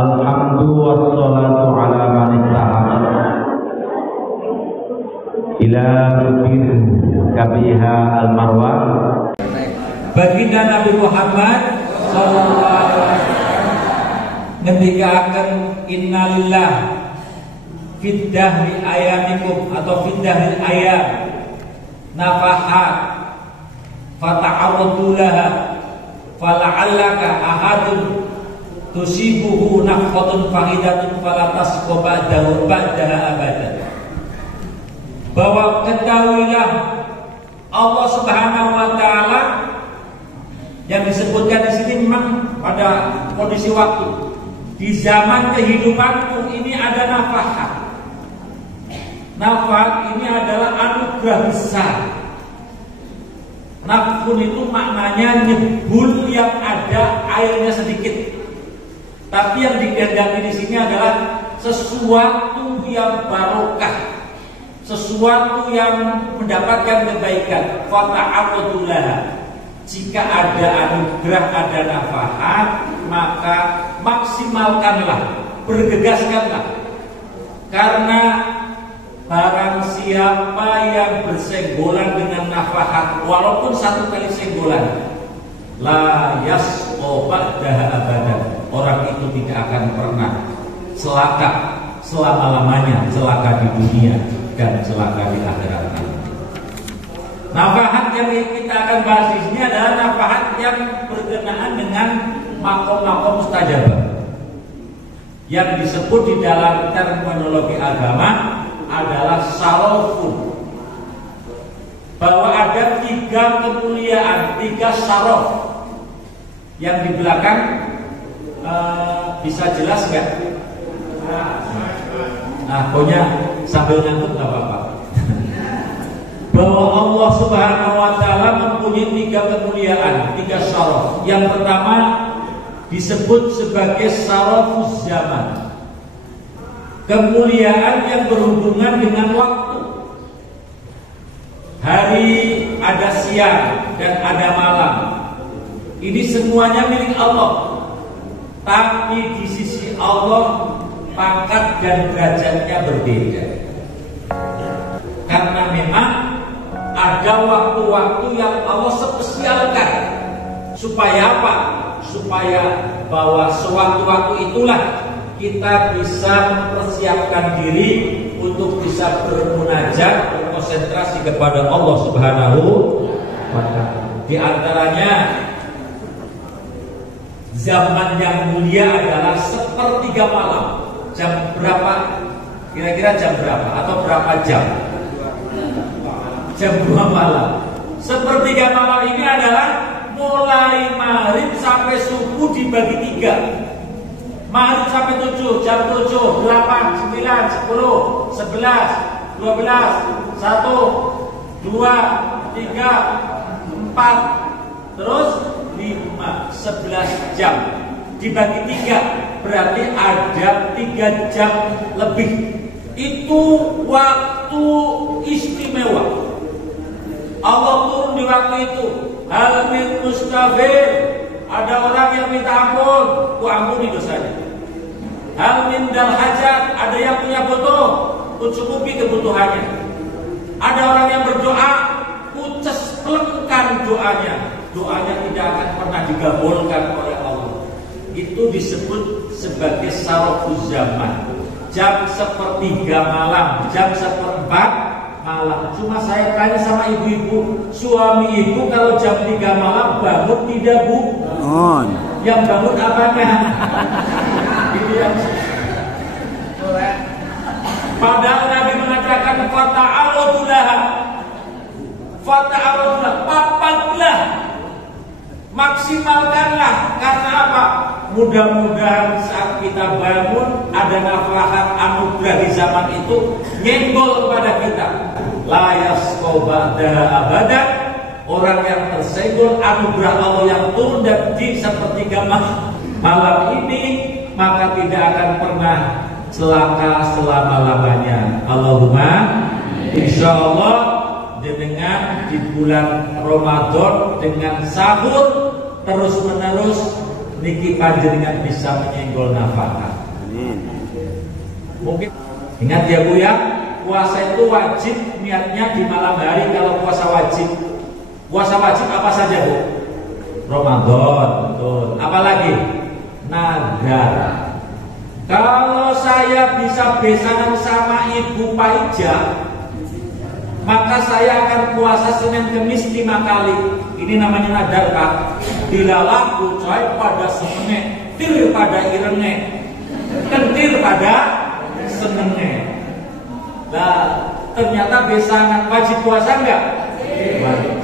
Alhamdu wassalatu ala man ittahaqa ila rukin kabiha al-marwah. Baginda Nabi Muhammad sallallahu alaihi wasallam ngendikaken innalillah fid dahri ayamikum atau fid dahri ayam nafahat fata'awwadu laha fala'allaka ahadun tusibuhu nafhatun fahidatun falatasqa ba'dahu ba'daha abadan. Bahwa ketahuilah Allah Subhanahu wa taala yang disebutkan di sini memang pada kondisi waktu. Di zaman kehidupanku ini ada nafahat. Nafahat ini adalah anugerah besar. Nafhun itu maknanya nyebul yang ada airnya sedikit. Tapi yang dikehendaki di sini adalah sesuatu yang barokah, sesuatu yang mendapatkan kebaikan. Fata'awwadullah. Jika ada anugerah, ada nafahat, maka maksimalkanlah, bergegaskanlah. Karena barang siapa yang bersenggolan dengan nafahat, walaupun satu kali senggolan, la yasqa ba'daha abadan. Orang itu tidak akan pernah celaka selama-lamanya, celaka di dunia dan celaka di akhirat nanti. Nafahat yang kita akan bahas di sini adalah nafahat yang berkenaan dengan makom-makom mustajabah. Yang disebut di dalam terminologi agama adalah syarafun. Bahwa ada 3 kemuliaan, 3 syaraf. Yang di belakang bisa jelas nggak? Nah, pokoknya sambil ngantuk nggak apa-apa. Bahwa Allah Subhanahu wa taala mempunyai 3 kemuliaan, 3 syaraf. Yang pertama disebut sebagai syarafuz zaman. Kemuliaan yang berhubungan dengan waktu. Hari ada siang dan ada malam. Ini semuanya milik Allah. Tapi di sisi Allah pangkat dan derajatnya berbeda. Karena memang ada waktu-waktu yang Allah spesialkan. Supaya apa? Supaya bahwa sewaktu-waktu itulah kita bisa mempersiapkan diri untuk bisa bermunajat, berkonsentrasi kepada Allah Subhanahu wa taala. Di antaranya zaman yang mulia adalah sepertiga malam. Jam berapa? Kira-kira jam berapa? Atau berapa jam? Jam 2 malam. Sepertiga malam ini adalah mulai maghrib sampai subuh dibagi 3. Maghrib sampai 7, jam 7, 8, 9, 10, 11, 12, 1, 2, 3, 4, terus 5, 11 jam dibagi 3, berarti ada 3 jam lebih. Itu waktu istimewa. Allah turun di waktu itu. Hal min mustaghfir, ada orang yang minta ampun, ku ampuni dosanya. Hal min dal hajat, ada yang punya butuh, ku cukupi kebutuhannya. Ada orang yang berdoa, ku cesplengkan doanya. Doanya tidak akan pernah digabulkan oleh Allah. Itu disebut sebagai syarafuz zaman. Jam sepertiga malam, jam seperempat malam. Cuma saya tanya sama ibu-ibu, suami ibu kalau jam 3 malam bangun tidak, Bu? Yang bangun apanya? Itu yang padahal Nabi mengatakan fata'awwadullah, papatlah, maksimalkanlah. Karena apa? Mudah-mudahan saat kita bangun ada nafahat anugerah di zaman itu nyenggol kepada kita. La yasqa ba'daha abadan. Orang yang tersenggol anugerah Allah yang turun dan di sepertiga malam ini, maka tidak akan pernah celaka selama-lamanya. Allahumma insyaallah dengan di bulan Ramadan dengan sahur terus-menerus niki panjenengan bisa menyenggol nafkah. Mungkin ingat ya Bu ya, puasa itu wajib niatnya di malam hari kalau puasa wajib. Puasa wajib apa saja Bu? Ramadan, betul. Apalagi? Nadar. Kalau saya bisa besanan sama Ibu Paija, maka saya akan puasa Senin Kemis 5 kali. Ini namanya nadar Kak. Dilalah coy pada semene, tir pada irenge, kentir pada senenge. Nah, ternyata besanan wajib puasa enggak? Wajib.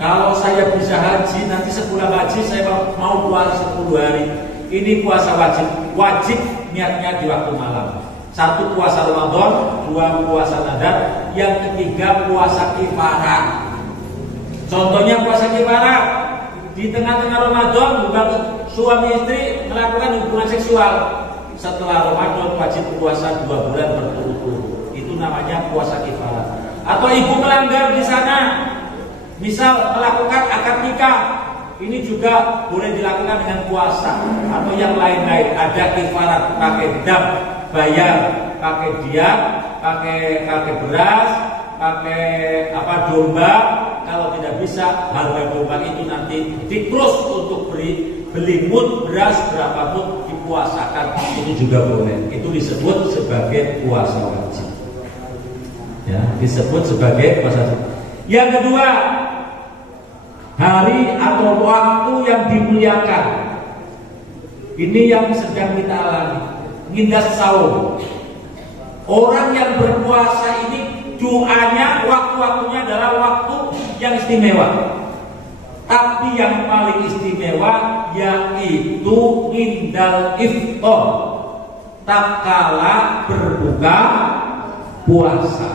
Kalau saya bisa haji, nanti sebulan haji saya mau puasa 10 hari. Ini puasa wajib. Wajib niatnya di waktu malam. 1 puasa Ramadan, 2 puasa nadar, yang ketiga puasa kifarat. Contohnya puasa kifarat. Di tengah-tengah Ramadan, bukan suami istri melakukan hubungan seksual. Setelah Ramadan wajib puasa 2 bulan berturut-turut. Itu namanya puasa kifarat. Atau ibu melanggar di sana, misal melakukan akad nikah, ini juga boleh dilakukan dengan puasa atau yang lain-lain. Ada kifarat, pakai dam, bayar, pakai diat, pakai beras, pakai domba. Kalau tidak bisa, harga domba itu nanti dikrus untuk beli mut beras berapa mut dipuasakan, itu juga boleh. Itu disebut sebagai puasa wajib. Ya, disebut sebagai puasa wajib. Yang kedua, hari atau waktu yang dimuliakan. Ini yang sedang kita alami. Ngindas saum. Orang yang berpuasa ini doanya waktu-waktunya adalah waktu yang istimewa. Tapi yang paling istimewa yaitu indal iftar, tatkala berbuka puasa.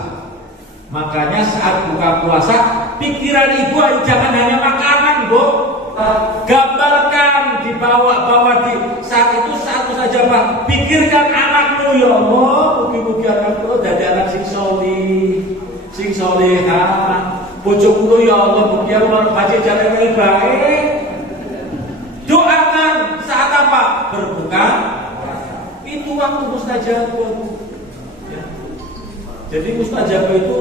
Makanya saat buka puasa, pikiran ibu jangan hanya makanan, Bu. Gambarkan, dibawa di saat itu satu saja Pak. Pikirkan anakmu, ya Allah, mugi-mugi anakku dadi anak sing solih, sing solehah. Bojoku ya Allah, mugi Allah baca jalan baik. Doakan saat apa? Berbuka. Itu waktu mustajab. Ya. Jadi mustajab itu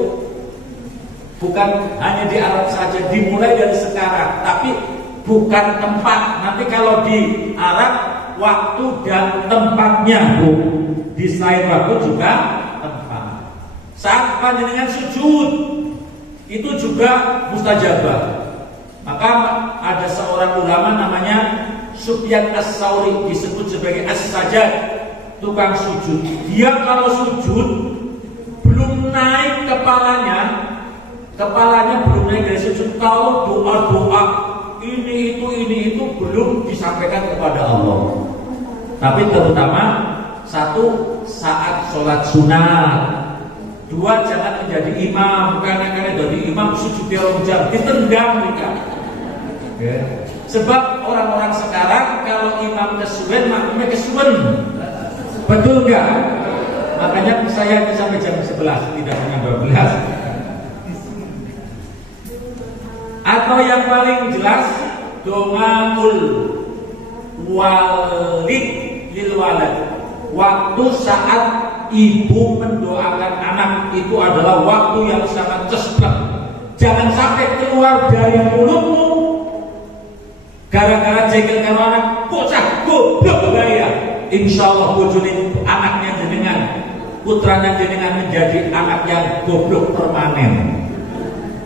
bukan hanya di Arab saja, dimulai dari sekarang, tapi bukan tempat. Nanti kalau di Arab waktu dan tempatnya, Bu. Di selain waktu juga tempat. Saat panjenengan sujud itu juga mustajabah. Maka ada seorang ulama namanya Sufyan As-Tsauri, disebut sebagai As-Sajjad, tukang sujud. Dia kalau sujud belum naik kepalanya belum naik dari sujud, kalau doa ini itu belum disampaikan kepada Allah. Tapi terutama satu, saat sholat sunat. 2, jangan menjadi imam, karena jadi imam sujud dia jam ditendang mereka. Okay. Sebab orang-orang sekarang kalau imam kesuwen, makmumnya kesuwen. Betul nggak? Makanya saya sampai jam 11, tidak hanya 12. Atau yang paling jelas, doaul walid lil walad. Waktu saat ibu mendoakan anak itu adalah waktu yang sangat cepat. Jangan sampai keluar dari mulutmu gara-gara jengkel karo anak, bocah goblok ya. Insya Allah bojone anaknya jenengan, putranya jenengan menjadi anak yang goblok permanen.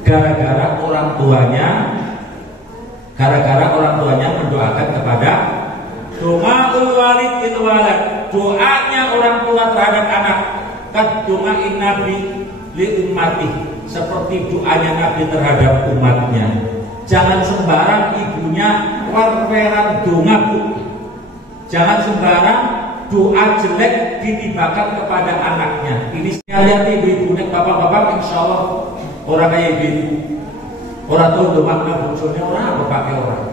Gara-gara orang tuanya mendoakan kepada doaul walid lil walad, doanya orang tua terhadap anak. Kad doain Nabi li ummati, seperti doanya Nabi terhadap umatnya. Jangan sembarang ibunya werweran donga, Bu. Jangan sembarang doa jelek ditibakan kepada anaknya. Ini saya lihat ibu-ibu nek bapak-bapak insyaallah orang kayak ibu. Orang tuh udah makna bojone orang apa pakai orang.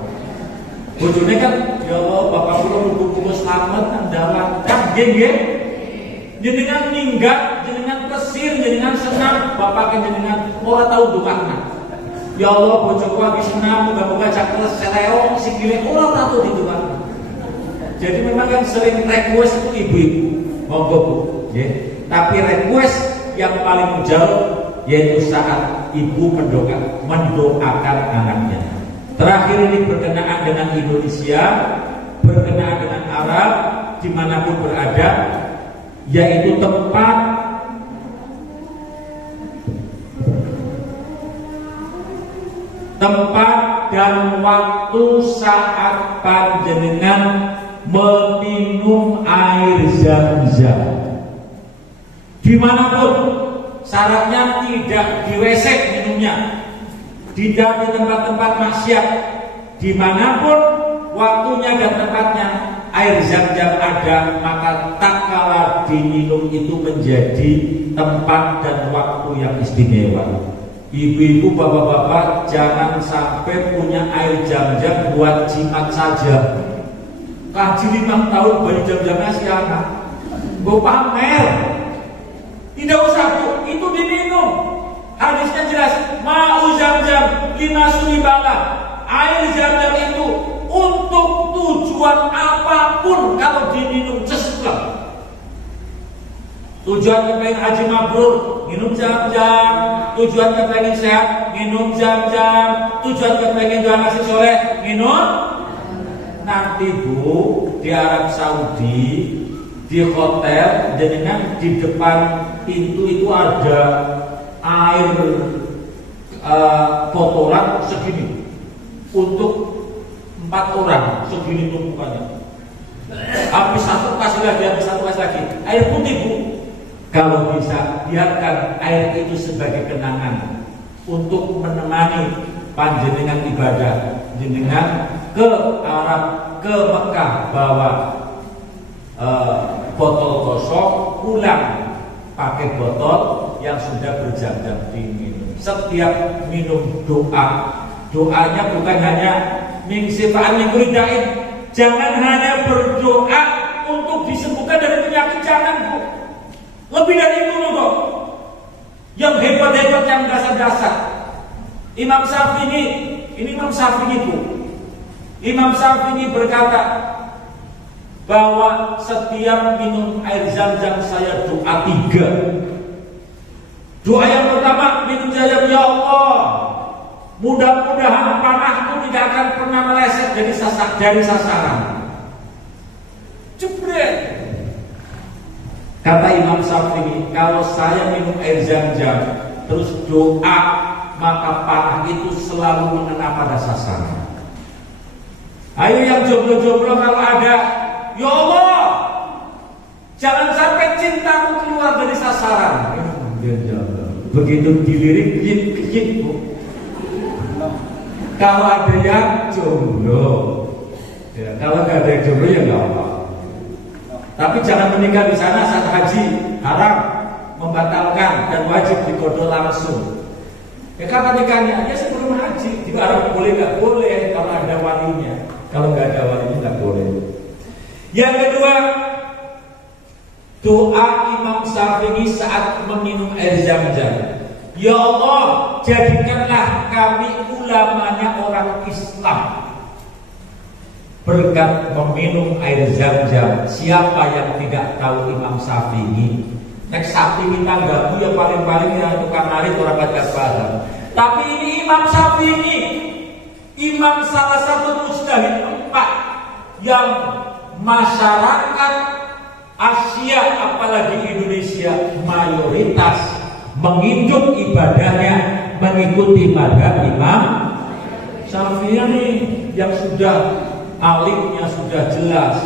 Bojone kan ya Allah bapak kula kudu selamat andalan kan nggih. Jenengan minggat, jenengan pesir, jenengan senang, bapak jenengan ora tahu doa. Ya Allah, bojoku lagi senam, muga-muga cakep seleong, sikile ora tahu itu kan. Jadi memang yang sering request itu ibu-ibu, monggo Bu, ya. Tapi request yang paling jauh yaitu saat ibu mendoakan anaknya. Terakhir ini berkenaan dengan Indonesia, berkenaan dengan Arab, dimanapun berada, yaitu tempat dan waktu saat panjenengan meminum air zam-zam. Dimanapun, syaratnya tidak di WC minumnya, tidak di tempat-tempat maksiat. Dimanapun waktunya dan tempatnya air zam-zam ada, maka tak kalah diminum itu menjadi tempat dan waktu yang istimewa. Ibu-ibu, bapak-bapak, jangan sampai punya air zam-zam buat jimat saja. Kaji 5 tahun bayi zam-zamnya siapa? Gue pamer. Tidak usah Bu, itu diminum. Hadisnya jelas, ma'u zam-zam 5 suribalah. Air zam-zam itu untuk tujuan apapun kalau diminum sesuatu. Tujuan kepengen haji mabrur, minum zam-zam. Tujuan kepengen sehat, minum zam-zam. Tujuan kepengen doa nasi soleh, minum. Nanti Bu, di Arab Saudi, di hotel, dengan di depan pintu itu ada air botolan segini untuk 4 orang, segini tumpukannya. Habis satu kasih lagi, habis satu kasih lagi. Air putih Bu. Kalau bisa, biarkan air itu sebagai kenangan untuk menemani panjenengan ibadah. Jenengan ke Arab, ke Mekah, bawa botol kosong, pulang pakai botol yang sudah berjam-jam diminum. Setiap minum doanya bukan hanya min sifaan min kuridain. Jangan hanya berdoa untuk disembuhkan dari penyakit, jangan Bu. Lebih dari itu loh, yang hebat-hebat, yang dasar-dasar. Imam Syafi'i, ini Imam Syafi'i Bu. Imam Syafi'i berkata bahwa setiap minum air zam-zam saya doa 3. Doa yang pertama, minum zam-zam, ya Allah, mudah-mudahan panahku tidak akan pernah meleset dari sasaran. Jebret. Kata Imam Syafi'i, kalau saya minum air zam-zam terus doa, maka panah itu selalu mengena pada sasaran. Ayo yang jomblo-jomblo kalau ada, ya Allah, jangan sampai cintaku keluar dari sasaran. Begitu dilirik, kejit Bu. Kalau ada yang jomblo, ya, kalau nggak ada yang jomblo ya nggak apa. Tapi jangan menikah di sana saat haji, haram, membatalkan dan wajib digodol langsung. Ya kapan nikahnya? Ya sebelum haji. Di Arab boleh nggak boleh kalau ada walinya. Kalau nggak ada walinya nggak boleh. Yang kedua, doa Imam Syafi'i saat meminum air zam-zam. Ya Allah, jadikanlah kami ulamanya orang Islam. Berkat meminum air zam-zam. Siapa yang tidak tahu Imam Syafi'i? Nek Syafi'i tanggamu ya paling-paling yang tukang narik orang baca paham. Tapi ini Imam Syafi'i, imam salah satu mujtahid 4 yang masyarakat Asia apalagi Indonesia mayoritas menghidup ibadahnya mengikuti madhab Imam Syafi'i yang sudah alimnya sudah jelas,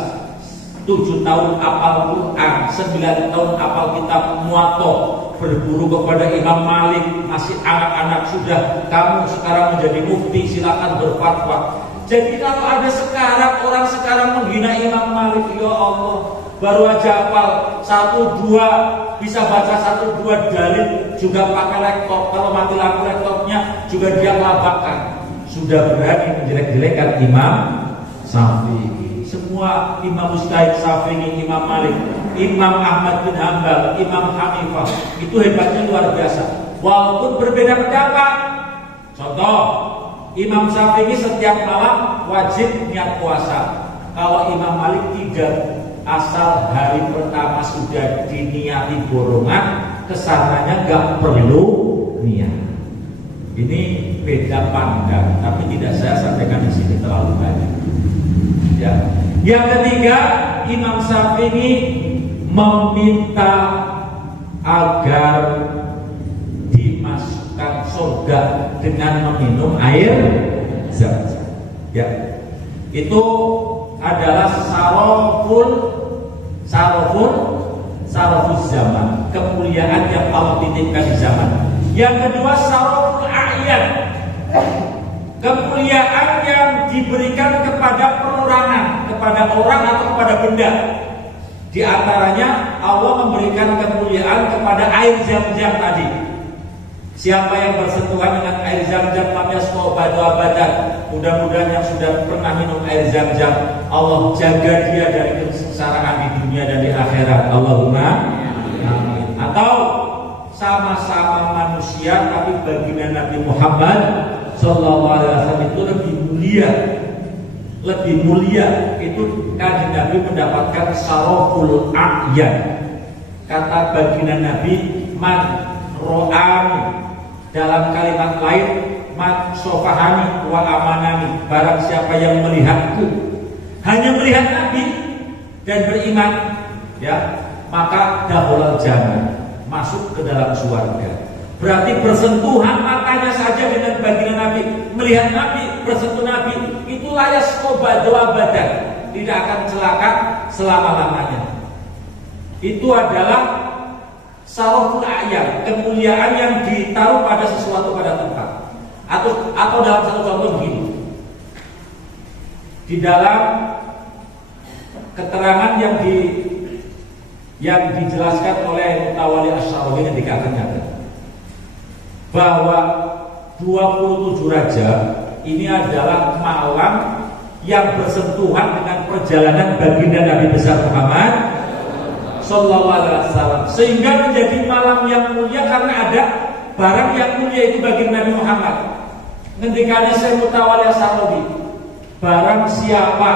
7 tahun hafal Quran, 9 tahun hafal kitab Muwatta, berburu kepada Imam Malik, masih anak-anak sudah kamu sekarang menjadi mufti, silakan berfatwa. Jadi kalau ada sekarang orang sekarang menghina Imam Malik, ya Allah, baru aja hafal 1-2, bisa baca 1-2 dalil, juga pakai laptop, kalau mati lampu laptopnya juga dia labakan, sudah berani menjelek-jelekan Imam Syafi'i. Semua Imam Mujtahid Syafi'i, Imam Malik, Imam Ahmad bin Hanbal, Imam Hanifah, itu hebatnya luar biasa. Walaupun berbeda pendapat, Contoh, Imam Syafi'i setiap malam wajib niat puasa. Kalau Imam Malik tidak, asal hari pertama sudah diniati borongan, kesananya nggak perlu niat. Ini beda pandang, tapi tidak saya sampaikan di sini terlalu banyak. Ya. Yang ketiga, Imam Syafi'i meminta agar dimasukkan surga dengan meminum air zam-zam. Ya, itu adalah saroful zaman, kemuliaan yang Allah titipkan di zaman. Yang kedua, saroful a'yan, kemuliaan yang diberikan kepada perorangan, kepada orang atau kepada benda. Di antaranya Allah memberikan kemuliaan kepada air zam-zam tadi. Siapa yang bersentuhan dengan air zam-zam lam yasma'u ba'du abadan. Mudah-mudahan yang sudah pernah minum air zam-zam, Allah jaga dia dari kesengsaraan di dunia dan di akhirat. Allahumma amin. Atau sama-sama manusia tapi baginda Nabi Muhammad sallallahu alaihi wasallam itu lebih mulia. Itu kanjeng Nabi mendapatkan saroful a'yan. Kata baginda Nabi, man ro'ani, dalam kalimat lain man sofahani wa amanani, barang siapa yang melihatku, hanya melihat Nabi dan beriman, ya, maka dahulal jannah, masuk ke dalam surga. Berarti bersentuhan matanya saja dengan baginda Nabi, melihat Nabi, bersentuh Nabi, itu layas qobadwa badan, tidak akan celaka selama-lamanya. Itu adalah saroful a'yan, kemuliaan yang ditaruh pada sesuatu, pada tempat. Atau dalam satu contoh begini, di dalam keterangan yang dijelaskan oleh Mutawali Asy-Syarawi yang dikatakan bahwa 27 raja ini adalah malam yang bersentuhan dengan perjalanan baginda Nabi besar Muhammad sallallahu alaihi wasallam, sehingga menjadi malam yang mulia karena ada barang yang mulia itu baginda Nabi Muhammad. Ngendikane Syekh Mutawali Asy-Syarawi, barang siapa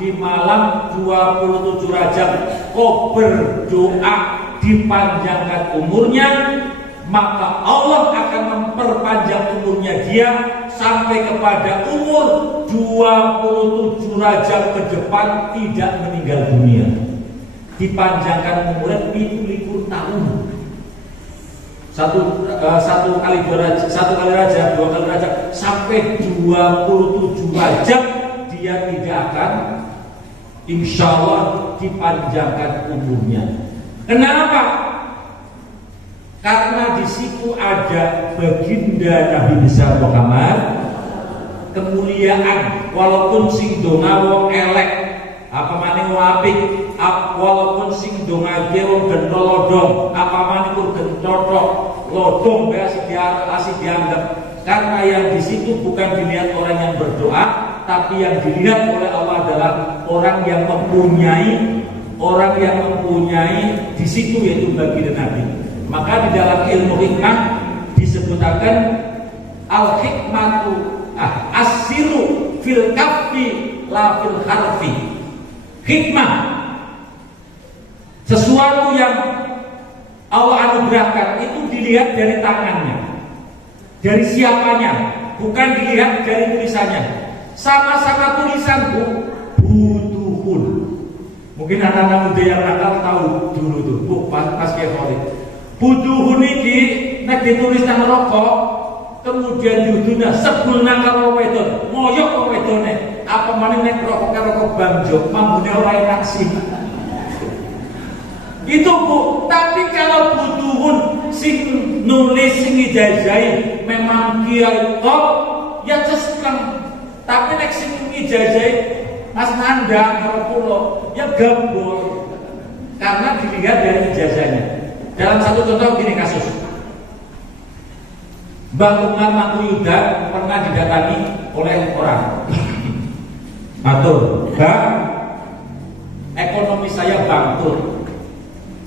di malam 27 Rajab kok berdoa dipanjangkan umurnya, maka Allah akan memperpanjang umurnya dia sampai kepada umur 27 Rajab ke depan tidak meninggal dunia. Dipanjangkan umurnya 70 tahun. Satu kali Rajab, 2 kali Rajab, sampai 27 Rajab dia tidak akan, insya Allah, dipanjangkan umurnya. Kenapa? Karena di situ ada baginda Nabi besar Muhammad, kemuliaan, walaupun sing donga wong elek, apa maning wong apik, walaupun sing donga wong gendol lodong, apa maning kur gentotok lodong asih dianggap. Karena yang di situ bukan dilihat orang yang berdoa, tapi yang dilihat oleh Allah adalah orang yang mempunyai di situ, yaitu baginda Nabi. Maka di dalam ilmu hikmah disebutkan al-hikmatu as-siru fil kaffi la fil harfi. Hikmah, sesuatu yang Allah anugerahkan itu dilihat dari tangannya, dari siapanya, bukan dilihat dari tulisannya. Sama-sama tulisan butuhun. Mungkin anak-anak muda yang nakal tahu dulu tuh, pas keholik. Butuhun ini nek ditulis nang rokok, kemudian judulnya sebulna karo wedon, moyok karo wedone, apa maneh nek rokok banjo, mambune ora enak sih. Itu Bu, tapi kalau butuhun sing nulis sing ijazahi memang kiai top, ya cespleng. Tapi nek sing ijazahi Mas Nanda karo kula, ya gabol. Karena dilihat dari ijazahnya. Dalam satu contoh gini kasus, Mbak Umar Makuyuda pernah didatangi oleh orang. Matur, Mbak, ekonomi saya bangkrut.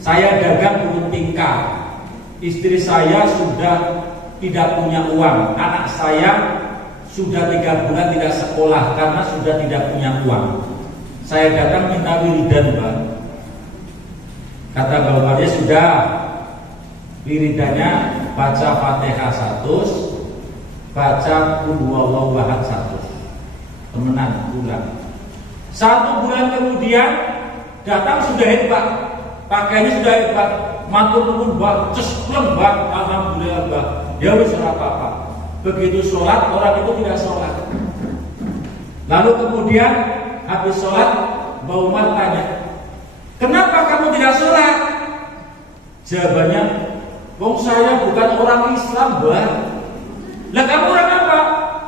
Saya dagang turun tingkat. Istri saya sudah tidak punya uang. Anak saya sudah 3 bulan tidak sekolah karena sudah tidak punya uang. Saya datang minta wiridan, Pak. Kata bapaknya sudah, wiridannya baca Fatihah 100, baca Qul huwallahu ahad 100. Temenan pulang. 1 bulan kemudian datang sudah hebat, pakainya sudah hebat, matur nuwun Mbak, cespleng Mbak, alhamdulillah Mbak. Ya wis ora apa-apa. Begitu sholat orang itu tidak sholat. Lalu kemudian habis sholat Mbak Umar tanya, kenapa kamu tidak sholat? Jawabannya, wong saya bukan orang Islam, Mbak. Lah kamu orang apa?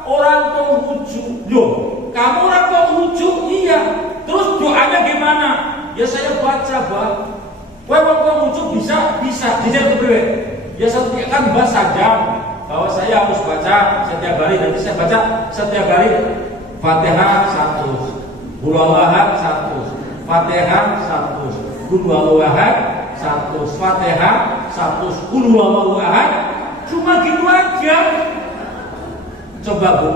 Orang Konghucu. Loh, kamu orang Konghucu? Iya. Terus doanya gimana? Ya saya baca, Mbak. Wong Konghucu bisa. Dijawab kepriwe? Ya setiap kan Mbak sadar bahwa saya harus baca setiap hari. Nanti saya baca setiap hari Fatihah 100, Qul huwallahu ahad 100, Fatihah 100, Qul huwallahu ahad 100, Fatihah 100, Qul huwallahu ahad. Cuma gitu aja. Coba Bu,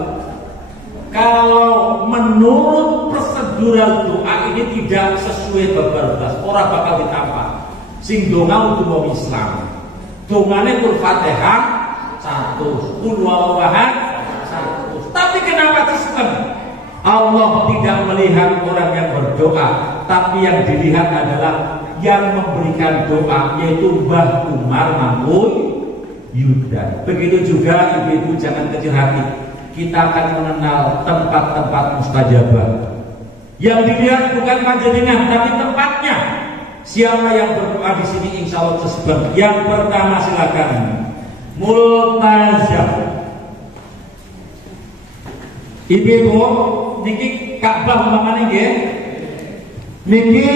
kalau menurut prosedural doa ini tidak sesuai beberapa, orang bakal ditampak. Sing donga untuk mau Islam, dongane Qul Fatihah 100, Qul huwallahu ahad 100. Tapi kenapa sistem? Allah tidak melihat orang yang berdoa, tapi yang dilihat adalah yang memberikan doa, yaitu Mbah Umar Mangkun Yudan. Begitu juga ibu-ibu jangan kecil hati. Kita akan mengenal tempat-tempat mustajabah. Yang dilihat bukan panjenengan, tapi tempatnya. Siapa yang berdoa di sini insya Allah tersebut. Yang pertama silakan multazam. Ibu-ibu, niki Ka'bah umpamane nggih. Niki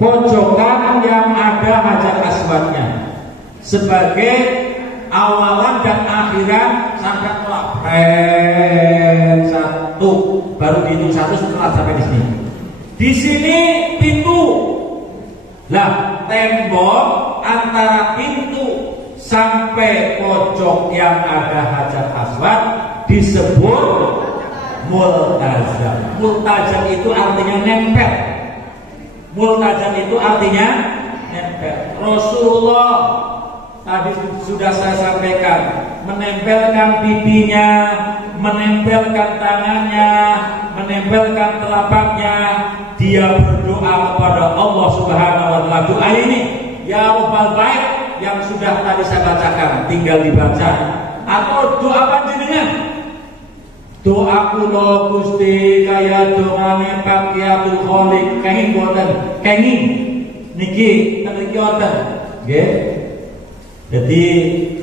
pojokan yang ada Hajar Aswadnya sebagai awalan dan akhiran sampai satu, baru dihitung 1 setelah sampai di sini. Di sini pintu. Lah, tembok antara pintu sampai pojok yang ada Hajar Aswad disebut multazam. Multazam itu artinya nempel. Multazam itu artinya nempel. Rasulullah tadi sudah saya sampaikan, menempelkan pipinya, menempelkan tangannya, menempelkan telapaknya. Dia berdoa kepada Allah Subhanahu wa taala. Doa ini ya Rabbal Bait yang sudah tadi saya bacakan, tinggal dibaca. Atau doa panjenengan, doa kula Gusti kaya dongane Pakiatul Khaliq kenging boten kenging niki mriki wonten nggih. Jadi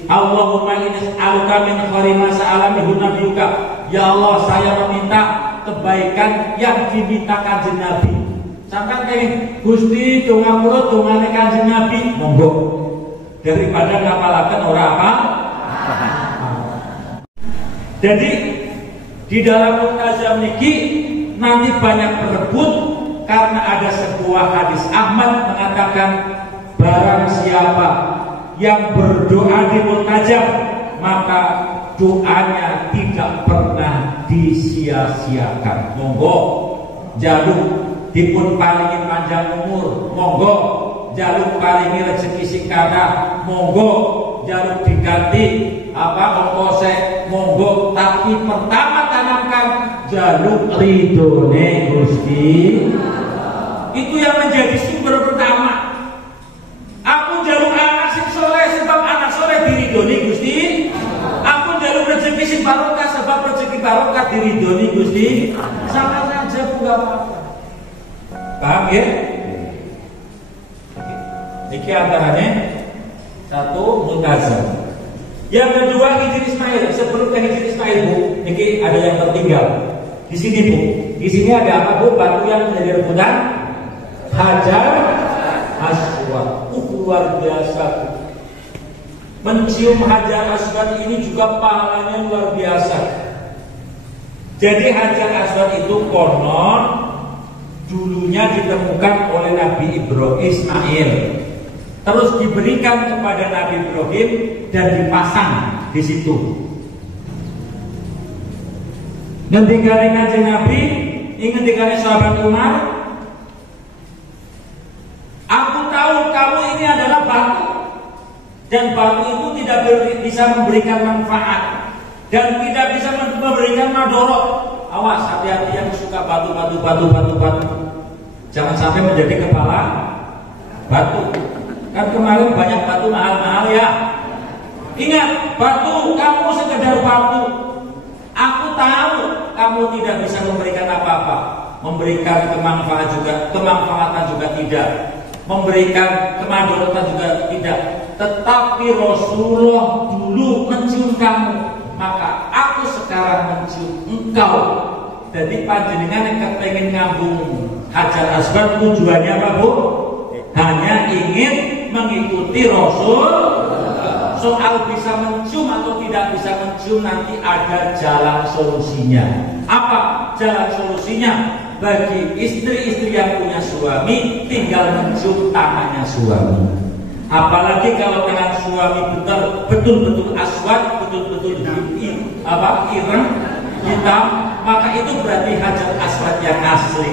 Allahumma inni as'aluka min khairi ma sa'ala minhu nabiyuka. Ya Allah, saya meminta kebaikan yang diminta Kanjeng Nabi. Sampai kenging Gusti donga kula dongane Kanjeng Nabi, monggo. Daripada ngapalaken ora apa. Jadi di dalam multazam niki nanti banyak berebut karena ada sebuah hadis Ahmad mengatakan barang siapa yang berdoa di multazam maka doanya tidak pernah disia-siakan. Monggo jaluk dipun paringi panjang umur, monggo jaluk paringi rezeki sing kathah, monggo jaluk diganti ongkose, monggo, tapi pertama tanamkan jaluk ridhone Gusti. Itu yang menjadi sumber pertama. Aku jaluk anak sing soleh sebab anak soleh diridhoni Gusti. Aku jaluk rezeki sing barokah sebab rezeki barokah diridhoni Gusti. Sama saja enggak apa-apa. Paham ya? Iki antaranya satu multazam. Yang kedua Hijri Ismail. Sebelum ke Hijri Ismail Bu, ini ada yang tertinggal. Di sini Bu, di sini ada apa Bu? Batu yang menjadi rebutan Hajar Aswad. Luar biasa. Mencium Hajar Aswad ini juga pahalanya luar biasa. Jadi Hajar Aswad itu konon dulunya ditemukan oleh Nabi Ibrahim Ismail. Terus diberikan kepada Nabi Ibrahim dan dipasang di situ. Ngendikane Kanjeng Nabi, ngendikane sahabat Umar, aku tahu kamu ini adalah batu, dan batu itu tidak bisa memberikan manfaat dan tidak bisa memberikan madorot. Awas, hati-hati yang suka batu. Jangan sampai menjadi kepala batu. Kan kemarin banyak batu mahal-mahal ya. Ingat, batu, kamu sekedar batu. Aku tahu kamu tidak bisa memberikan apa-apa, memberikan kemanfaatan juga tidak, memberikan kemadorotan juga tidak. Tetapi Rasulullah dulu mencium kamu, maka aku sekarang mencium engkau. Jadi panjenengan yang kepengen ngambung Hajar Aswad tujuannya apa, Bu? Hanya ingin mengikuti Rasul. Soal bisa mencium atau tidak bisa mencium nanti ada jalan solusinya. Apa jalan solusinya? Bagi istri-istri yang punya suami, tinggal mencium tangannya suami. Apalagi kalau tangan suami betul-betul aswad, betul-betul ireng, hitam, maka itu berarti Hajar Aswad yang asli.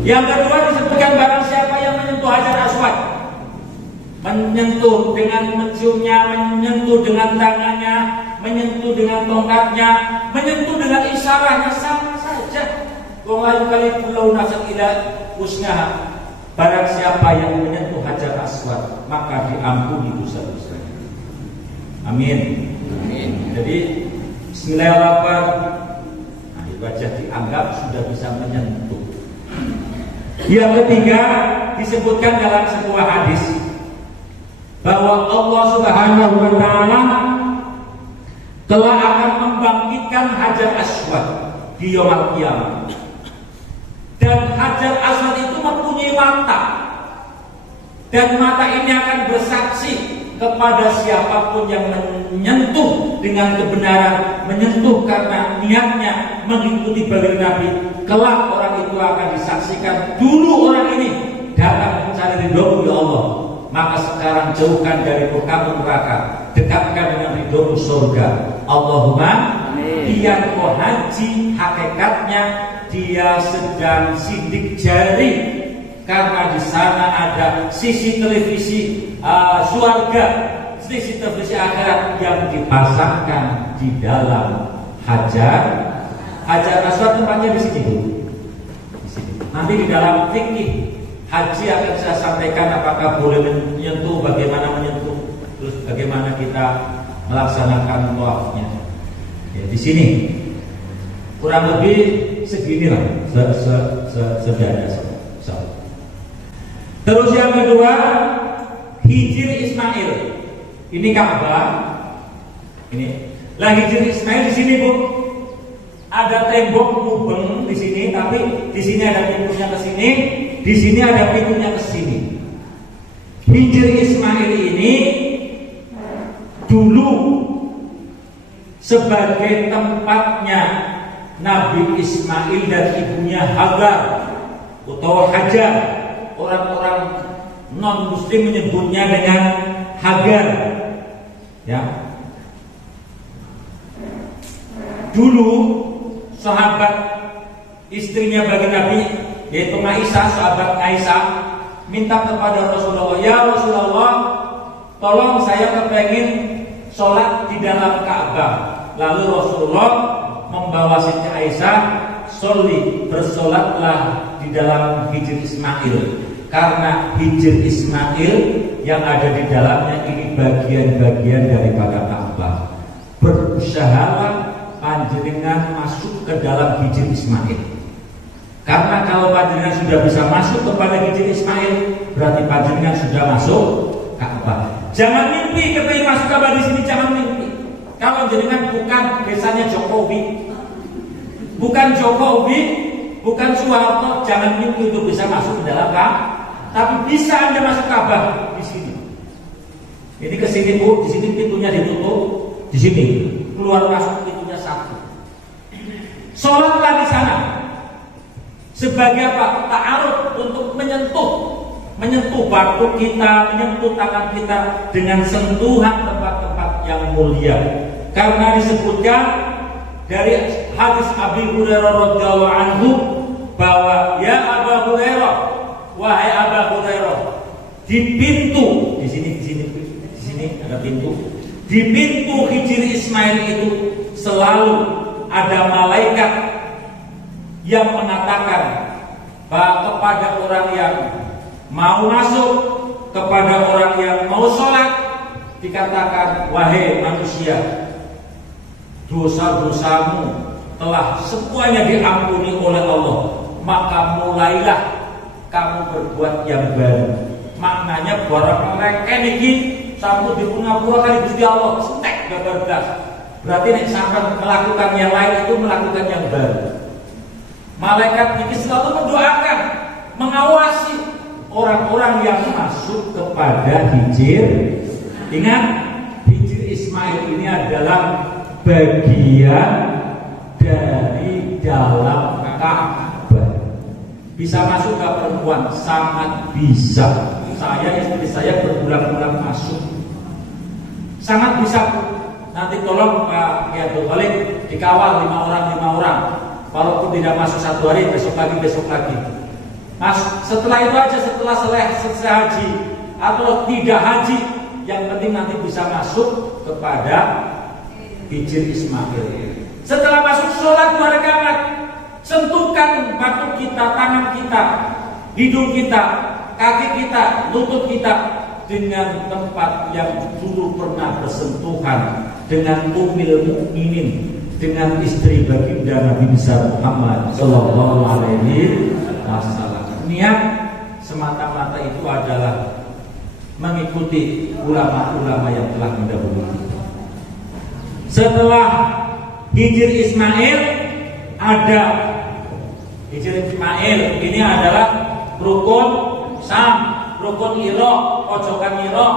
Yang kedua disebutkan barang siapa yang menyentuh Hajar Aswad, menyentuh dengan menciumnya, menyentuh dengan tangannya, menyentuh dengan tongkatnya, menyentuh dengan isyaratnya, sama saja. Wong kali pulau nasak ila usnyaha. Barang siapa yang menyentuh Hajar Aswad, maka diampuni dosa-dosanya. Amin. Amin. Jadi bismillahirrahmanirrahim. Nah, wajah dianggap sudah bisa menyentuh. Yang ketiga disebutkan dalam sebuah hadis bahwa Allah Subhanahu wa taala telah akan membangkitkan Hajar Aswad di yaumul qiyamah. Dan Hajar Aswad itu mempunyai mata, dan mata ini akan bersaksi kepada siapapun yang menyentuh dengan kebenaran, menyentuh karena niatnya mengikuti baginda Nabi. Kelak orang itu akan disaksikan, dulu orang ini datang mencari ridho ya Allah, maka sekarang jauhkan dari kamu neraka, dekatkan dengan ridho surga. Allahumma biar kau haji, hakikatnya dia sedang sidik jari, karena di sana ada sisi televisi surga, sisi televisi akhirat yang dipasangkan di dalam Hajar Aswad. Tempatnya di sini, Bu. Di sini. Nanti di dalam fikih haji akan saya sampaikan apakah boleh menyentuh, bagaimana menyentuh, terus bagaimana kita melaksanakan tawafnya. Ya, di sini kurang lebih segini lah, sedada. Terus yang kedua, Hijr Ismail. Ini Ka'bah. Ini. Lah Hijr Ismail di sini, Bu. Ada tembok lubang di sini, tapi di sini ada pintunya ke sini, di sini ada pintunya ke sini. Hijr Ismail ini dulu sebagai tempatnya Nabi Ismail dan ibunya Hagar atau Hajar. Orang-orang non muslim menyebutnya dengan Hagar. Ya. Dulu sahabat istrinya bagi Nabi, yaitu Aisyah, sahabat Aisyah, minta kepada Rasulullah, ya Rasulullah, tolong saya kepengen sholat di dalam Ka'bah. Lalu Rasulullah membawa Siti Aisyah, bersolatlah di dalam Hijr Ismail. Karena Hijr Ismail yang ada di dalamnya ini bagian-bagian daripada Ka'bah. Berusahalah panjenengan masuk ke dalam Hijr Ismail. Karena kalau panjenengan sudah bisa masuk kepada Hijr Ismail, berarti panjenengan sudah masuk Ka'bah. Jangan mimpi kepengen masuk Ka'bah di sini, jangan mimpi. Kalau jenengan bukan desanya Jokowi, bukan Soeharto, jangan mimpi untuk bisa masuk ke dalam Ka'bah. Tapi bisa Anda masuk Ka'bah di sini. Ini ke sini, Bu, di sini pintunya ditutup, di sini keluar masuk pintunya satu. Sholatlah di sana. Sebagai apa? Ta'aruf, untuk menyentuh menyentuh batu kita, menyentuh tangan kita dengan sentuhan tempat-tempat yang mulia. Karena disebutkan dari hadis Abi Hurairah radhiyallahu anhu bahwa ya Abu Hurairah, wahai Abu Hurairah, di pintu di sini ada pintu. Di pintu Hijr Ismail itu selalu ada malaikat yang mengatakan bahwa kepada orang yang mau masuk, kepada orang yang mau sholat, dikatakan, wahai manusia, dosa-dosamu telah semuanya diampuni oleh Allah, maka mulailah kamu berbuat yang baru. Maknanya barang mereka niki sambut di pura kali Gusti Allah setek gambar belas. Berarti nek sampai melakukan yang lain itu melakukan yang baru. Malaikat ini selalu mendoakan, mengawasi orang-orang yang masuk kepada Hijr. Ingat, Hijr Ismail ini adalah bagian dari dalam Ka'bah. Bisa masuk ke perempuan, sangat bisa. Saya, istri saya berbulan-bulan masuk, sangat bisa. Nanti tolong Pak Kiai Abdul Khalik dikawal 5 orang. Walaupun tidak masuk 1 hari, besok lagi. Mas, setelah itu aja, setelah selesai haji atau tidak haji, yang penting nanti bisa masuk kepada Hijr Ismail. Setelah masuk sholat 2 rakaat, sentuhkan batuk kita, tangan kita, hidung kita, kaki kita, lutut kita dengan tempat yang dulu pernah bersentuhan dengan Ummul Mukminin, dengan istri baginda Nabi besar Muhammad Sallallahu Alaihi Wasallam. Niat semata-mata itu adalah mengikuti ulama-ulama yang telah mendahului. Setelah Hijr Ismail ada Hijr Ismail ini adalah rukun Sam, rukun Iraq, pojokan Iraq,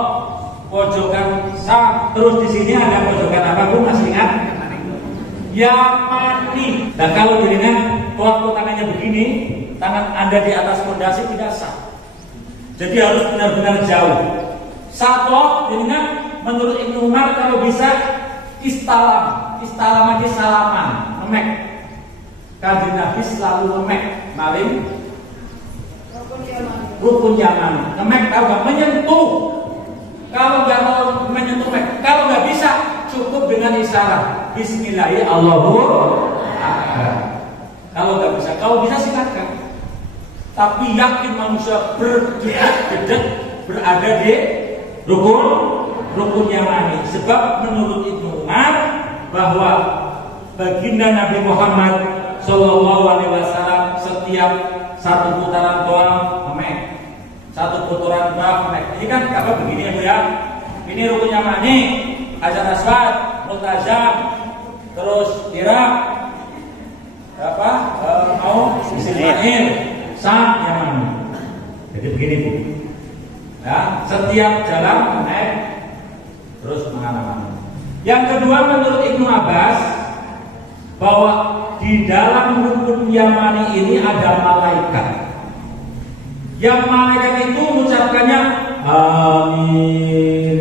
pojokan Sam. Terus di sini ada pojokan apa Bu? Masih ingat? Yamani. Dan kalau dengan waktu tangannya begini, tangan Anda di atas pondasi tidak sah. Jadi harus benar-benar jauh. Satu, dengan menurut Ibnu Umar kalau bisa istalam aja salaman, memek. Kanjeng Nabi selalu memek, maling rukun Yamani. Memek tahu nggak? Menyentuh. Kalau nggak mau menyentuh memek, kalau nggak bisa cukup dengan isyarat Bismillahirrahmanirrahim. Kalau nggak bisa, kalau bisa silakan. Tapi yakin manusia berdedet berada di rukun Yamani. Sebab menurut Ibnu Umar bahwa baginda Nabi Muhammad Sallallahu Alaihi Wasallam setiap satu putaran tawaf memek, satu putaran tawaf memek. Ini kan apa begini ya? Ini rukun Yamani, Hajar Aswad, Multazam, terus Irak, apa? Mau Ismail, Sam, Yamani. Jadi begini Bu. Ya, setiap jalan memek, terus mengalah-alah. Yang kedua menurut Ibnu Abbas bahwa di dalam rukun Yamani ini ada malaikat. Yang malaikat itu mengucapkannya amin,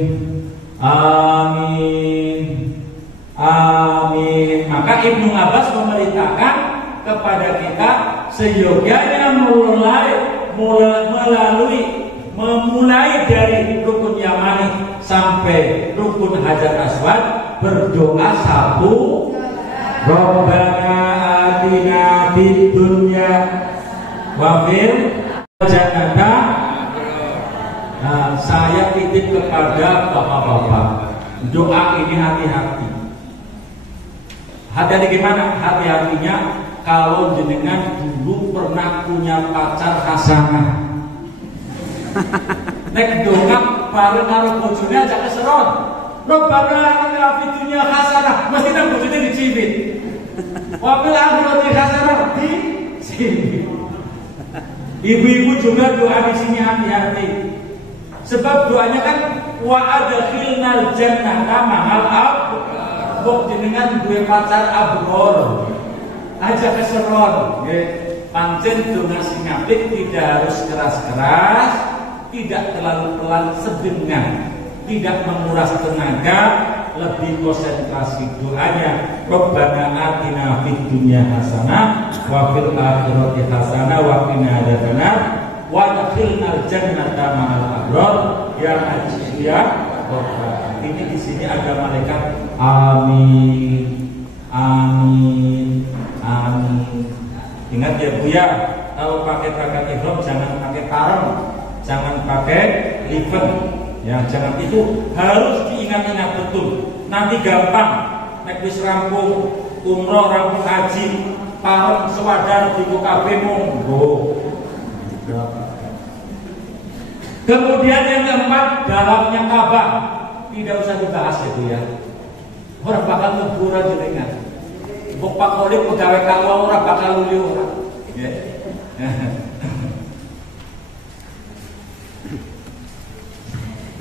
amin, amin. Maka Ibnu Abbas memerintahkan kepada kita seyogyanya memulai dari rukun Yamani sampai rukun Hajar Aswad berdoa satu, Rabbana atina fid dunya wa fil jannata. Nah, saya titip kepada bapak-bapak, doa ini hati-hati. Hati-hati gimana? Hati-hatinya kalau jenengan dulu pernah punya pacar hasanah. Nek dongak bareng karo bojone aja keseron. Rabbana atina fid dunya hasanah, mesti nang bojone dicibit. Wa fil akhirati hasanah di sini. Ibu-ibu juga doa di sini hati-hati. Sebab doanya kan wa adkhilnal jannata mahal abok jenengan duwe pacar abror. Aja keseron nggih. Pancen donga sing apik tidak harus keras-keras, tidak terlalu pelan, sedengan, tidak menguras tenaga, lebih konsentrasi doanya. Rabbana atina fid dunya hasanah wa fil akhirati hasanah wa qina adzabannar wa adkhilnal jannata ma'al abrar ya aziz ya Rabbana. Ini di sini ada malaikat amin, amin, amin. Ingat ya Bu ya, kalau pakai rakaat ihram jangan pakai parem, jangan pakai liven, ya jangan, itu harus diingat-ingat betul. Nanti gampang, nek wis rampung umroh, rampung haji, parem sewadar di kabeh monggo. Kemudian yang keempat, dalamnya Ka'bah tidak usah dibahas itu ya. Orang bakal ngebura jenengan. Kok Pak Khalid pegawai kawal orang bakal luli orang.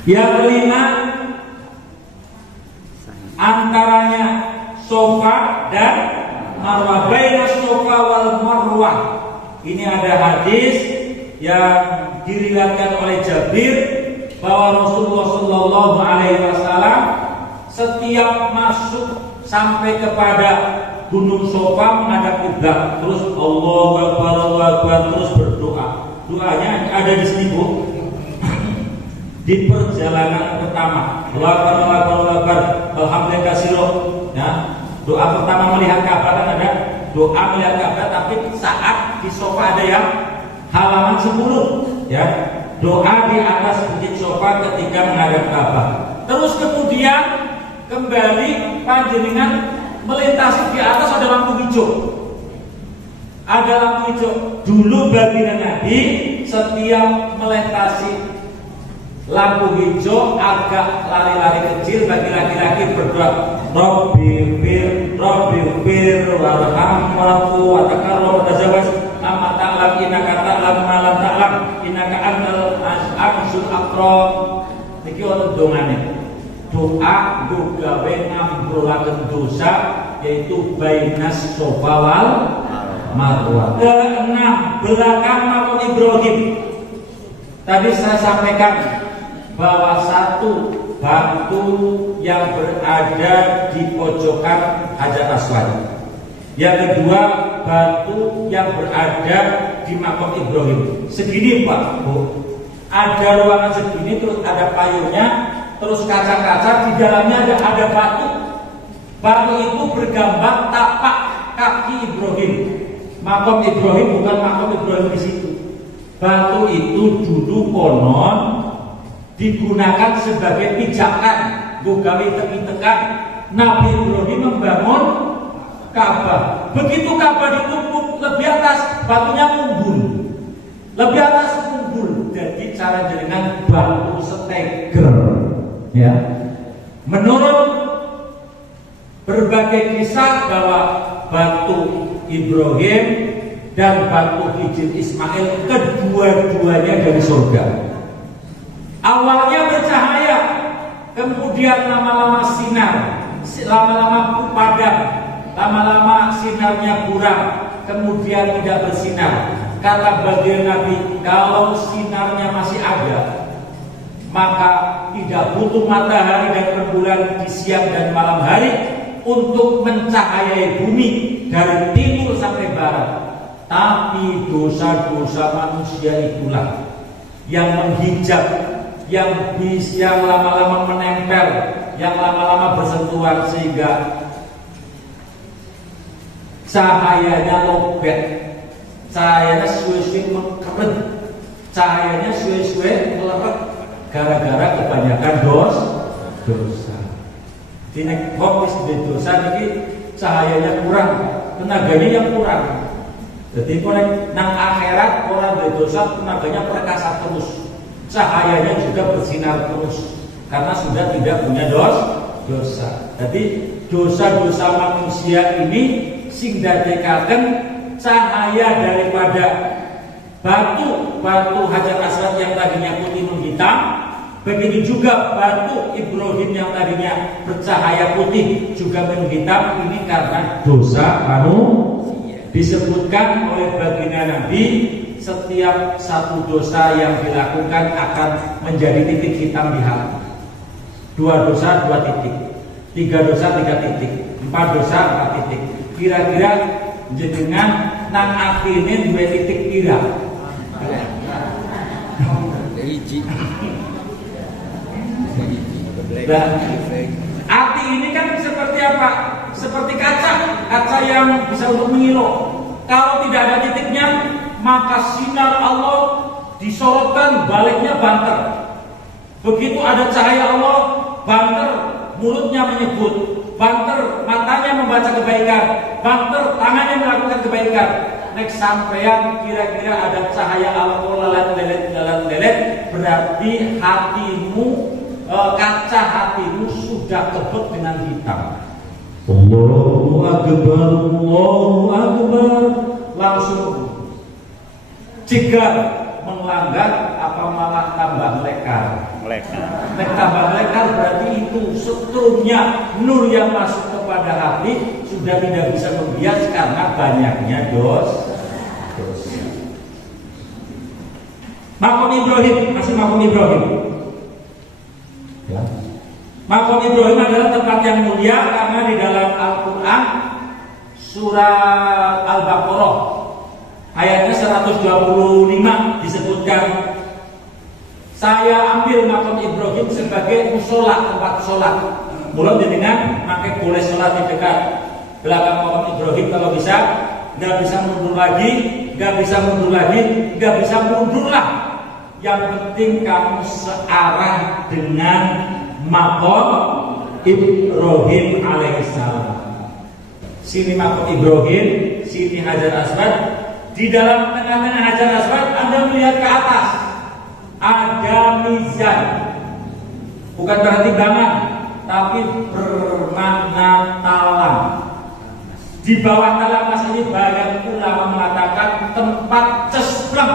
Yang kelima, antaranya sofa dan marwah, baina sofa wal marwah. Ini ada hadis yang diriwayatkan oleh Jabir bahwa Rasulullah Shallallahu Alaihi Wasallam setiap masuk sampai kepada Gunung Sofa menghadap kiblat, terus Allahu Akbar, Allahu Akbar, terus berdoa. Doanya ada di sini Bu. Di perjalanan pertama, Allahu Akbar, Allahu Akbar, Allahu Akbar, alhamdulillah katsira. Ya, doa pertama melihat Ka'bah kan ada doa melihat Ka'bah, tapi saat di sofa ada yang halaman 10, ya. Doa di atas bukit sofa ketika menghadap Ka'bah. Terus kemudian kembali panjenengan melintasi di atas ada lampu hijau. Ada lampu hijau. Dulu baginda Nabi setiap melintasi lampu hijau agak lari-lari kecil bagi laki-laki berdoa Rabbi fir warhamhu wa takarram wa tazawwaj amma ta'lam innaka ta'lam ma lam ta'lam innaka antal azizul akram. Niki wonten dongane. Doa gawe ngampuraken dosa, yaitu bainas sofa wal marwah. Keenam, belakang makam Ibrahim. Tadi saya sampaikan bahwa satu batu yang berada di pojokan Hajar Aswad. Yang kedua, batu yang berada di makam Ibrahim. Segini Pak Bu, ada ruangan segini, terus ada payungnya, terus kaca-kaca, di dalamnya ada batu. Batu itu bergambar tapak kaki Ibrahim. Makam Ibrahim bukan makam Ibrahim di situ. Batu itu dulu konon digunakan sebagai pijakan, bukawi teki-tekan. Nabi Ibrahim membangun Ka'bah. Begitu Ka'bah ditumpuk lebih atas, batunya mumbul. Lebih atas mumbul. Jadi cara jenengan batu seteger. Ya, menurut berbagai kisah bahwa batu Ibrahim dan batu Hijr Ismail kedua-duanya dari surga. Awalnya bercahaya, kemudian lama-lama sinar, lama-lama padam, lama-lama sinarnya kurang, kemudian tidak bersinar. Kata baginda Nabi, kalau sinarnya masih ada, maka tidak butuh matahari dan rembulan di siang dan malam hari untuk mencahayai bumi dari timur sampai barat. Tapi dosa-dosa manusia itulah yang menghijab, yang lama-lama menempel, yang lama-lama bersentuhan sehingga cahayanya lobet, cahayanya suwe-suwe mengkeret, cahayanya suwe-suwe meleret, gara-gara kebanyakan dosa. Dene fokus di dosa niki cahayanya kurang, tenaganya yang kurang. Jadi kalau nang akhirat orang berdosa tenaganya perkasa terus, cahayanya juga bersinar terus karena sudah tidak punya dosa. Jadi dosa-dosa manusia ini sing dadekaken cahaya daripada batu Hajar Aswad yang tadinya putih menghitam. Begitu juga batu Ibrahim yang tadinya bercahaya putih juga menghitam. Ini karena dosa manusia. Disebutkan oleh baginda Nabi setiap satu dosa yang dilakukan akan menjadi titik hitam di hati. 2 dosa 2 titik, 3 dosa 3 titik, 4 dosa 4 titik. Kira-kira jenengan nang atine duwe titik pira? Nah, hati ini kan seperti apa? Seperti kaca yang bisa untuk mengilu. Kalau tidak ada titiknya, maka sinar Allah disorotkan, baliknya banter. Begitu ada cahaya Allah, banter, mulutnya menyebut, banter, matanya membaca kebaikan, banter, tangannya melakukan kebaikan. Next sampean kira-kira ada cahaya Allah lelet, berarti hatimu, kaca hatimu sudah kebet dengan hitam. Allahu Akbar, Allahu Akbar. Langsung jegar melanggar apa malah tambah lekar. Tambah lekar berarti itu setrumnya nur yang masuk kepada hati sudah tidak bisa membias karena banyaknya dosa. Maqam Ibrahim, masih Maqam Ibrahim. Ya. Maqam Ibrahim adalah tempat yang mulia karena di dalam Al-Quran surat Al-Baqarah ayatnya 125 disebutkan, saya ambil Maqam Ibrahim sebagai musola, tempat sholat. Mulai dengan pakai boleh sholat di dekat belakang Maqam Ibrahim kalau bisa, nggak bisa mundur lagi, nggak bisa mundur lagi, nggak bisa mundur lah. Yang penting kamu searah dengan Maqam Ibrahim alaihissalam. Sini Maqam Ibrahim, sini Hajar Aswad. Di dalam tengah-tengah Hajar Aswad Anda melihat ke atas ada mizan. Bukan berarti timbangan, tapi bermakna talang. Di bawah talang mas ini banyak ulama mengatakan tempat cesplem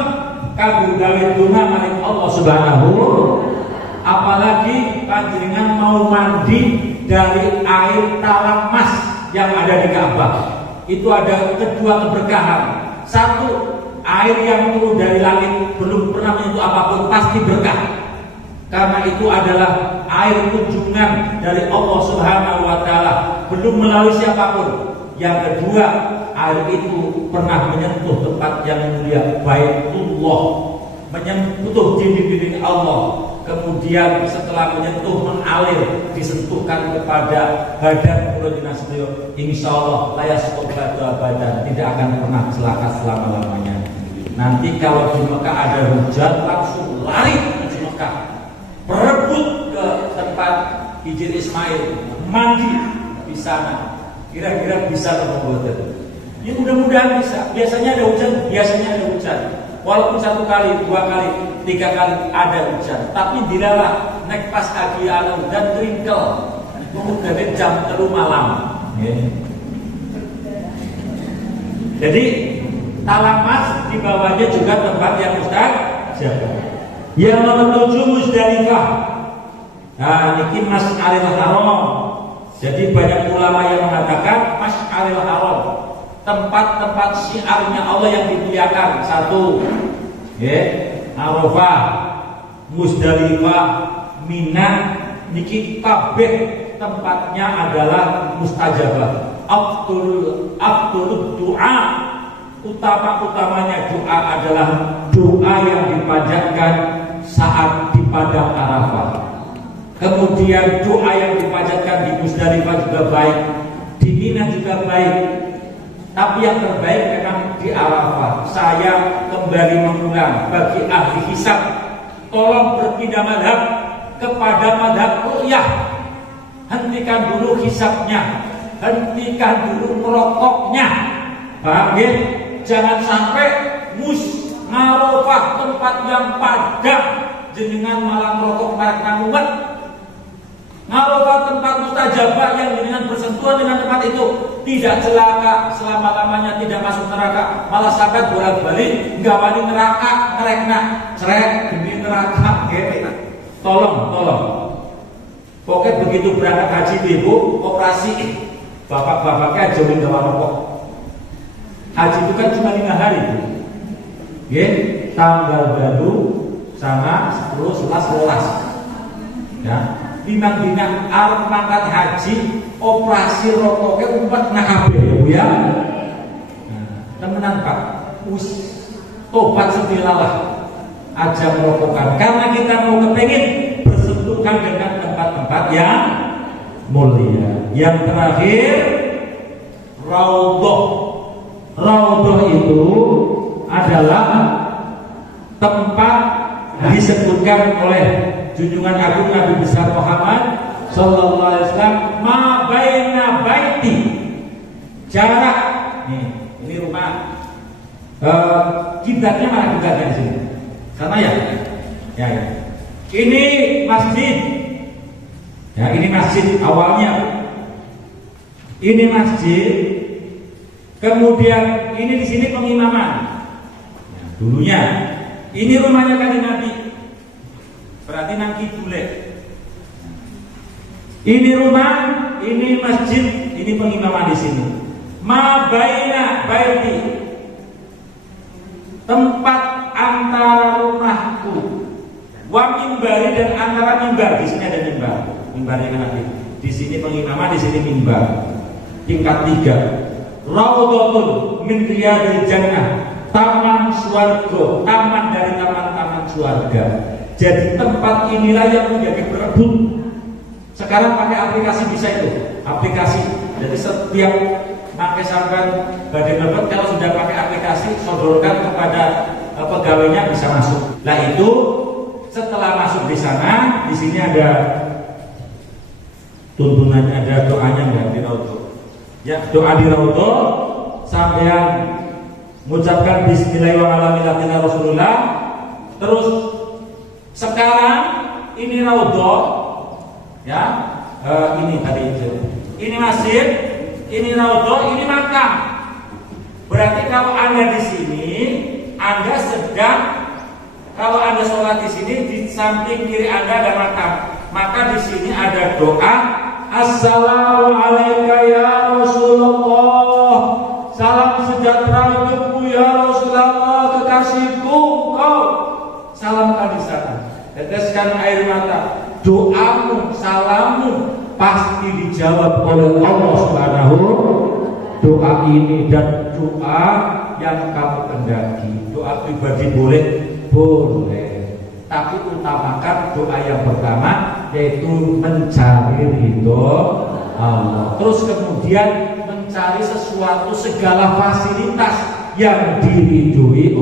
kagum gawe donga maring Allah Subhanahu. Apalagi panjenengan mau mandi dari air talang mas yang ada di Ka'bah. Itu ada kedua keberkahan. Satu, air yang turun dari langit belum pernah menyentuh apapun, pasti berkah. Karena itu adalah air kunjungan dari Allah Subhanahu wa Ta'ala, belum melalui siapapun. Yang kedua, air itu pernah menyentuh tempat yang mulia, Baitullah, menyentuh dinding-dinding Allah. Kemudian setelah menyentuh mengalir, disentuhkan kepada badan Rasulullah beliau. Insya Allah layas badan tidak akan pernah celaka selama-lamanya. Nanti kalau di Mekah ada hujan, langsung lari ke Mekah, berebut ke tempat Hijir Ismail, mandi di sana. Kira-kira bisa membuat. Ya mudah-mudahan bisa. Biasanya ada hujan, Walaupun 1 kali, 2 kali, 3 kali ada hujan, tapi dilalah naik pas kaki alam dan tringkel, kemudian jam 3 malam. Jadi talang mas di bawahnya juga tempat yang mustajab. Yang nomor 7 Musdalifah. Nah, ini Masy'aril Haram. Jadi banyak ulama yang mengatakan Masy'aril Haram, tempat-tempat syiarnya Allah yang dimuliakan. 1, Arafah, Musdalifah, Mina, niki kabeh tempatnya adalah mustajabah. Afdhul doa, utama-utamanya doa adalah doa yang dipanjatkan saat di padang Arafah. Kemudian doa yang dipanjatkan di Musdalifah juga baik, di Mina juga baik. Tapi yang terbaik memang di Arafah. Saya kembali mengulang bagi ahli hisab, tolong berpindah madhab kepada madhab ru'yah. Hentikan dulu hisabnya, hentikan dulu merokoknya. Paham ya? Jangan sampai Arafah tempat yang padang jenengan malah merokok merek namuat. Arafah tempat mustajabah yang jenengan bersentuhan dengan tempat itu, tidak celaka selama-lamanya, tidak masuk neraka, malah sampai bolak-balik gawani neraka, ngerekna cerek demi neraka. Tolong pokoknya begitu berangkat haji ibu operasi, bapak-bapaknya jauhin gawa rokok. Haji itu kan cuma 5 hari, Nggih, tanggal baru sama 10, 11, 12. Ya, bintang dina arep mangkat haji, operasi rokoke umpet nak kabeh ya Bu ya. Nah, temenan Pak, wis tobat sedilalah aja merokokan karena kita mau kepengin bersentuhan dengan tempat-tempat yang mulia. Yang terakhir, raudhah. Raudhah itu adalah tempat disebutkan oleh junjungan agung Nabi besar Muhammad sallallahu alaihi wasallam, ma baina baiti, jarak nih, ini rumah kiblatnya mana kiblatnya di sini? Sama ya? Ya, ya. Ini masjid. Ya, ini masjid awalnya. Ini masjid. Kemudian ini di sini pengimaman. Ya, dulunya. Ini rumahnya Kanjeng Nabi. Berarti nang kibule. Ini rumah, ini masjid, ini pengimaman di sini. Ma baina baiti, tempat antara rumahku wa mimbari, dan antara mimbar. Di sini ada mimbar, mimbarnya kan Nabi. Di sini pengimaman, di sini mimbar. Tingkat 3. Raudhatun min riyadil jannah, taman surga, taman dari taman-taman surga. Jadi tempat inilah yang menjadi berebut. Sekarang pakai aplikasi bisa itu, aplikasi. Jadi setiap pakai sampai badai berebut, kalau sudah pakai aplikasi, sodorkan kepada pegawainya bisa masuk. Nah itu setelah masuk di sana, di sini ada tuntunannya, ada doanya nggak di raudhah? Ya, doa di raudhah sampean mengucapkan Bismillahirrahmanirrahim Rasulullah. Terus sekarang ini raudhah, ya, ini tadi itu. Ini masjid, ini raudhah, ini makam. Berarti kalau Anda di sini, Anda sedang, kalau Anda sholat di sini, di samping kiri Anda ada makam. Maka di sini ada doa, Assalamualaikum ya Rasulullah, salam sejahtera untukmu ya Rasulullah, kekasihku kau. Salamkan di sana, teteskan air mata. Doamu, salammu pasti dijawab oleh Allah Subhanahu. Doa ini dan doa yang kamu kendaki. Doa pribadi boleh, tapi utamakan doa yang pertama, yaitu mencari ridho Allah. Terus kemudian mencari sesuatu, segala fasilitas yang diridhoi